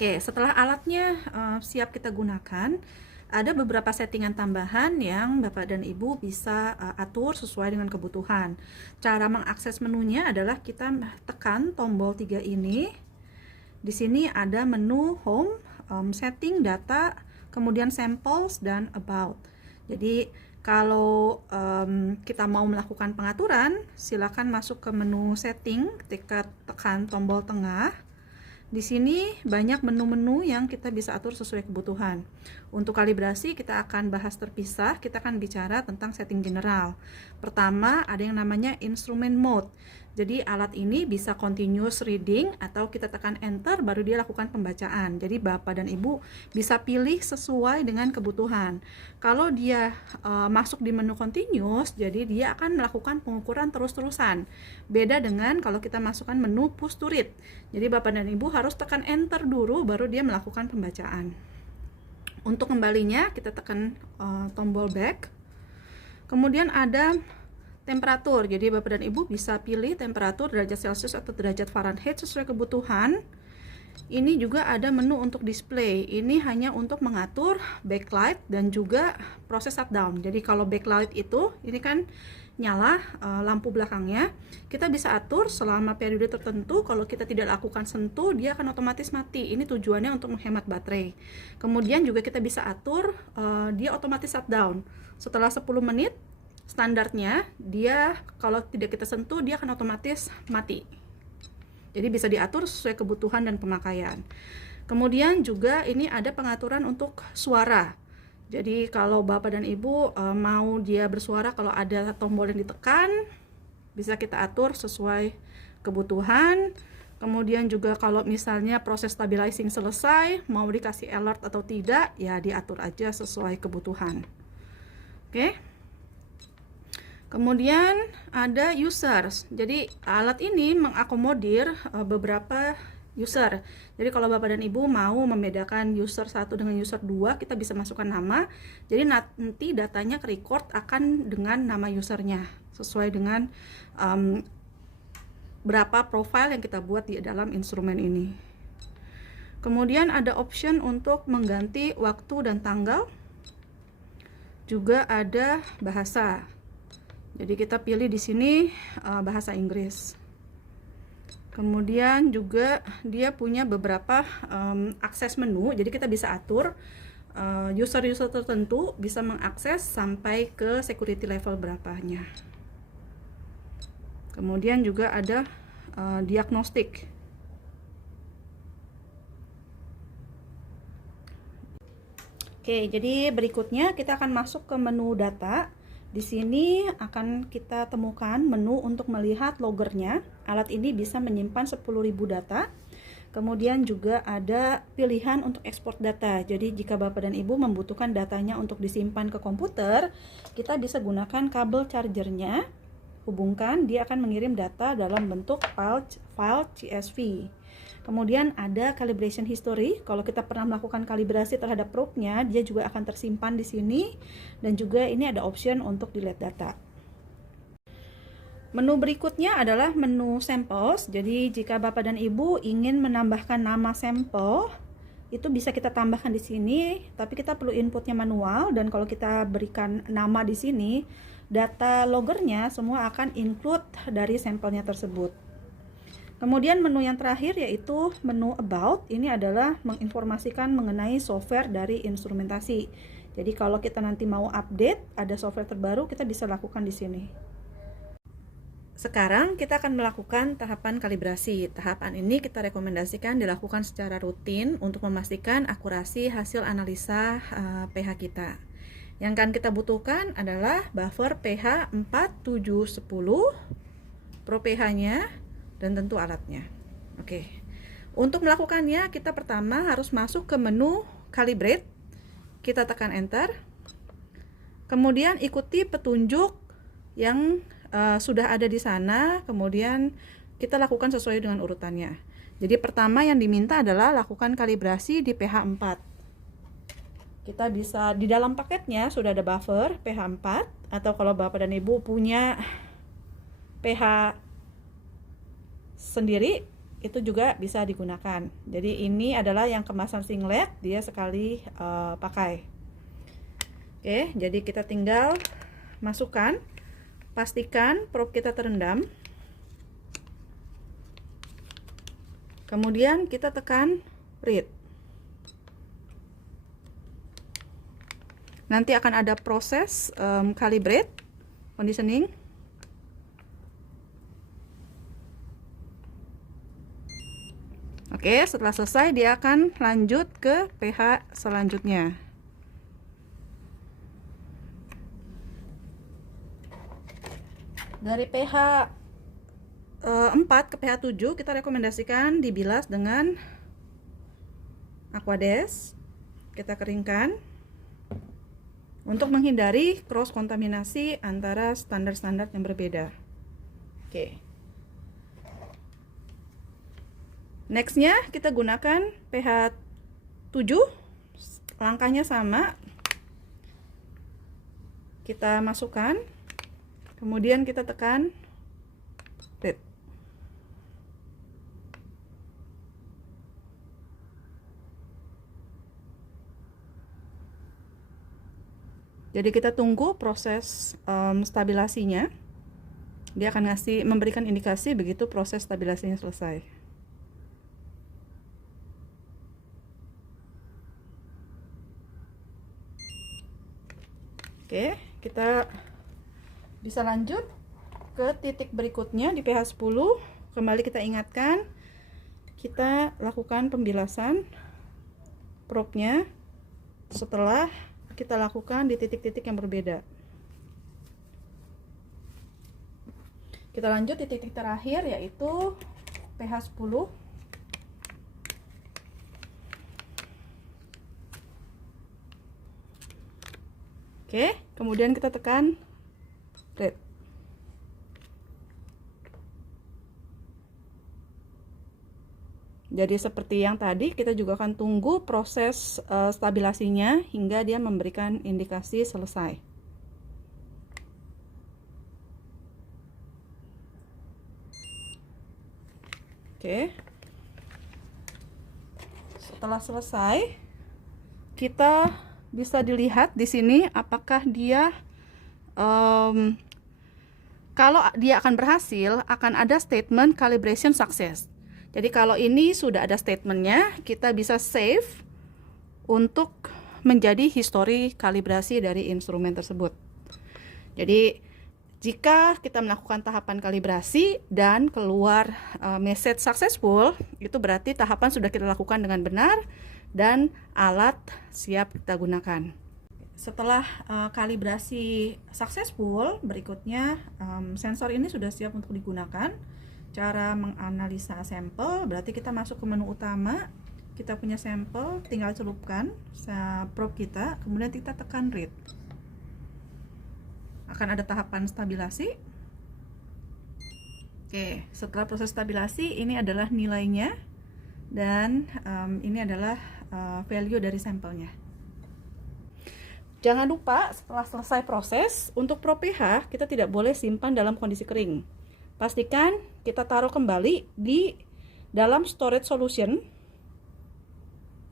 Oke, setelah alatnya siap kita gunakan, ada beberapa settingan tambahan yang Bapak dan Ibu bisa atur sesuai dengan kebutuhan. Cara mengakses menunya adalah kita tekan tombol 3 ini. Di sini ada menu Home, Setting, Data, kemudian Samples, dan About. Jadi kalau kita mau melakukan pengaturan, silakan masuk ke menu Setting ketika tekan tombol tengah. Di sini banyak menu-menu yang kita bisa atur sesuai kebutuhan. Untuk kalibrasi kita akan bahas terpisah, kita akan bicara tentang setting general. Pertama, ada yang namanya instrument mode. Jadi alat ini bisa continuous reading atau kita tekan enter baru dia lakukan pembacaan. Jadi Bapak dan Ibu bisa pilih sesuai dengan kebutuhan. Kalau dia masuk di menu continuous, jadi dia akan melakukan pengukuran terus-terusan. Beda dengan kalau kita masukkan menu push to read. Jadi Bapak dan Ibu harus tekan enter dulu baru dia melakukan pembacaan. Untuk kembalinya kita tekan tombol back. Kemudian ada temperatur. Jadi Bapak dan Ibu bisa pilih temperatur derajat Celcius atau derajat Fahrenheit sesuai kebutuhan. Ini juga ada menu untuk display. Ini hanya untuk mengatur backlight dan juga proses shutdown. Jadi kalau backlight itu, ini kan nyala lampu belakangnya, kita bisa atur selama periode tertentu. Kalau kita tidak lakukan sentuh, dia akan otomatis mati. Ini tujuannya untuk menghemat baterai. Kemudian juga kita bisa atur dia otomatis shutdown. Setelah 10 menit, standarnya dia kalau tidak kita sentuh, dia akan otomatis mati. Jadi bisa diatur sesuai kebutuhan dan pemakaian. Kemudian juga ini ada pengaturan untuk suara. Jadi kalau Bapak dan Ibu mau dia bersuara, kalau ada tombol yang ditekan, bisa kita atur sesuai kebutuhan. Kemudian juga kalau misalnya proses stabilizing selesai, mau dikasih alert atau tidak, ya diatur aja sesuai kebutuhan. Oke. Kemudian ada users. Jadi alat ini mengakomodir beberapa user. Jadi kalau Bapak dan Ibu mau membedakan user 1 dengan user 2, kita bisa masukkan nama. Jadi nanti datanya ke record akan dengan nama usernya sesuai dengan berapa profile yang kita buat di dalam instrumen ini. Kemudian ada option untuk mengganti waktu dan tanggal. Juga ada bahasa. Jadi kita pilih di sini bahasa Inggris. Kemudian juga dia punya beberapa akses menu. Jadi kita bisa atur user-user tertentu bisa mengakses sampai ke security level berapanya. Kemudian juga ada diagnostik. Oke, jadi berikutnya kita akan masuk ke menu data. Di sini akan kita temukan menu untuk melihat loggernya. Alat ini bisa menyimpan 10.000 data. Kemudian juga ada pilihan untuk ekspor data. Jadi jika Bapak dan Ibu membutuhkan datanya untuk disimpan ke komputer, kita bisa gunakan kabel chargernya. Hubungkan, dia akan mengirim data dalam bentuk file CSV. Kemudian ada calibration history. Kalau kita pernah melakukan kalibrasi terhadap probe-nya, dia juga akan tersimpan di sini. Dan juga ini ada option untuk delete data. Menu berikutnya adalah menu samples. Jadi jika Bapak dan Ibu ingin menambahkan nama sampel, itu bisa kita tambahkan di sini. Tapi kita perlu inputnya manual. Dan kalau kita berikan nama di sini, data loggernya semua akan include dari sampelnya tersebut. Kemudian menu yang terakhir yaitu menu About. Ini adalah menginformasikan mengenai software dari instrumentasi. Jadi kalau kita nanti mau update, ada software terbaru, kita bisa lakukan di sini. Sekarang kita akan melakukan tahapan kalibrasi. Tahapan ini kita rekomendasikan dilakukan secara rutin untuk memastikan akurasi hasil analisa pH kita. Yang akan kita butuhkan adalah buffer pH 4710, Pro pH-nya, dan tentu alatnya. Oke. Untuk melakukannya, kita pertama harus masuk ke menu Calibrate. Kita tekan Enter. Kemudian ikuti petunjuk yang sudah ada di sana. Kemudian kita lakukan sesuai dengan urutannya. Jadi pertama yang diminta adalah lakukan kalibrasi di pH 4. Kita bisa, di dalam paketnya sudah ada buffer pH 4. Atau kalau Bapak dan Ibu punya pH sendiri, itu juga bisa digunakan. Jadi ini adalah yang kemasan singlet, dia sekali pakai. Oke, jadi kita tinggal masukkan, pastikan prop kita terendam. Kemudian kita tekan read. Nanti akan ada proses calibrate, conditioning. Oke, setelah selesai dia akan lanjut ke pH selanjutnya. Dari pH 4 ke pH 7 kita rekomendasikan dibilas dengan Aquades. Kita keringkan untuk menghindari cross kontaminasi antara standar-standar yang berbeda. Oke. Nextnya kita gunakan pH 7. Langkahnya sama. Kita masukkan, kemudian kita tekan read. Jadi kita tunggu proses stabilasinya. Dia akan memberikan indikasi begitu proses stabilasinya selesai. Oke, kita bisa lanjut ke titik berikutnya di pH 10. Kembali kita ingatkan, kita lakukan pembilasan probe-nya setelah kita lakukan di titik-titik yang berbeda. Kita lanjut di titik terakhir, yaitu pH 10. Oke, kemudian kita tekan read. Jadi seperti yang tadi, kita juga akan tunggu proses stabilasinya hingga dia memberikan indikasi selesai. Oke. Setelah selesai, kita bisa dilihat di sini apakah dia kalau dia akan berhasil, akan ada statement calibration success. Jadi kalau ini sudah ada statementnya, kita bisa save untuk menjadi histori kalibrasi dari instrumen tersebut. Jadi jika kita melakukan tahapan kalibrasi dan keluar message successful, itu berarti tahapan sudah kita lakukan dengan benar dan alat siap kita gunakan. Setelah kalibrasi successful, berikutnya sensor ini sudah siap untuk digunakan. Cara menganalisa sampel, berarti kita masuk ke menu utama, kita punya sampel, tinggal celupkan probe kita, kemudian kita tekan read. Akan ada tahapan stabilasi. Oke, setelah proses stabilasi, ini adalah nilainya, dan ini adalah value dari sampelnya. Jangan lupa setelah selesai proses, untuk probe pH kita tidak boleh simpan dalam kondisi kering. Pastikan kita taruh kembali di dalam storage solution.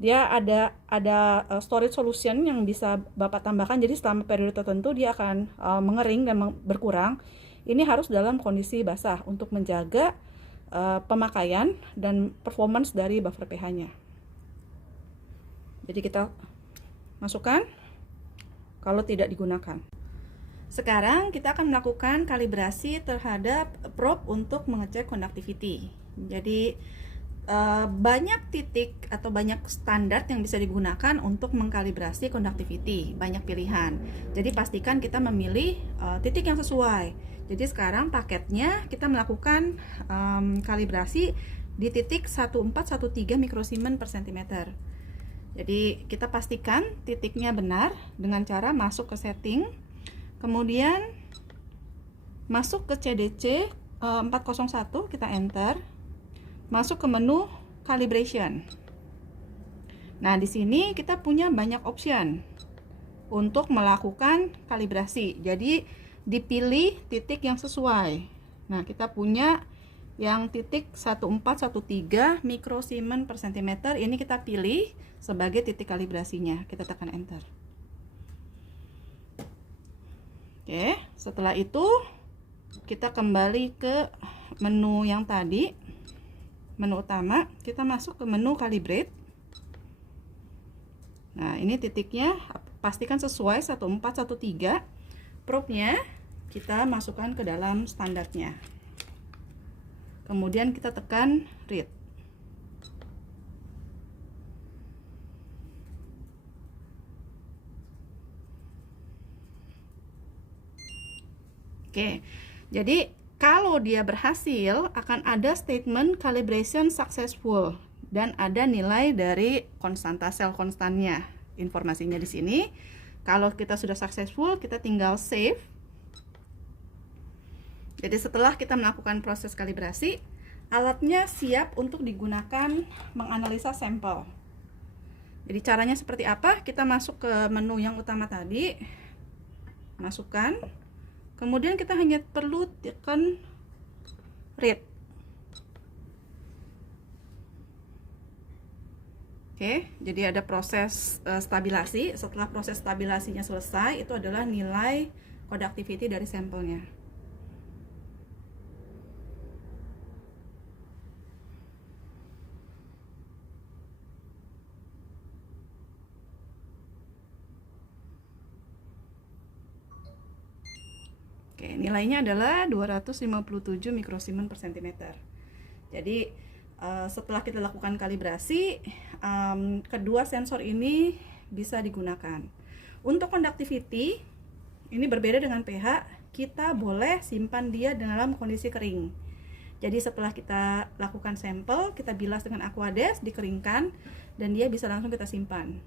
Dia ada storage solution yang bisa Bapak tambahkan, jadi selama periode tertentu dia akan mengering dan berkurang. Ini harus dalam kondisi basah untuk menjaga pemakaian dan performance dari buffer pH-nya. Jadi kita masukkan kalau tidak digunakan. Sekarang kita akan melakukan kalibrasi terhadap probe untuk mengecek conductivity. Jadi banyak titik atau banyak standar yang bisa digunakan untuk mengkalibrasi conductivity, banyak pilihan. Jadi pastikan kita memilih titik yang sesuai. Jadi sekarang paketnya kita melakukan kalibrasi di titik 1413 mikrosiemens per cm. Jadi kita pastikan titiknya benar dengan cara masuk ke setting, kemudian masuk ke CDC 401, kita enter, masuk ke menu calibration. Nah, di sini kita punya banyak option untuk melakukan kalibrasi. Jadi dipilih titik yang sesuai. Nah, kita punya yang titik 1413 mikrosiemen per sentimeter ini kita pilih sebagai titik kalibrasinya. Kita tekan enter. Oke, setelah itu kita kembali ke menu yang tadi, menu utama. Kita masuk ke menu calibrate. Nah, ini titiknya pastikan sesuai 1413. Probe-nya kita masukkan ke dalam standarnya. Kemudian kita tekan read. Oke, jadi kalau dia berhasil akan ada statement calibration successful dan ada nilai dari konstanta sel konstannya. Informasinya di sini. Kalau kita sudah successful, kita tinggal save. Jadi setelah kita melakukan proses kalibrasi, alatnya siap untuk digunakan menganalisa sampel. Jadi caranya seperti apa? Kita masuk ke menu yang utama tadi, masukkan, kemudian kita hanya perlu tekan read. Oke, jadi ada proses stabilasi. Setelah proses stabilasinya selesai, itu adalah nilai conductivity dari sampelnya. Oke, nilainya adalah 257 mikrosiemen per sentimeter. Jadi setelah kita lakukan kalibrasi, kedua sensor ini bisa digunakan. Untuk conductivity, ini berbeda dengan pH, kita boleh simpan dia dalam kondisi kering. Jadi setelah kita lakukan sampel, kita bilas dengan Aquades, dikeringkan, dan dia bisa langsung kita simpan.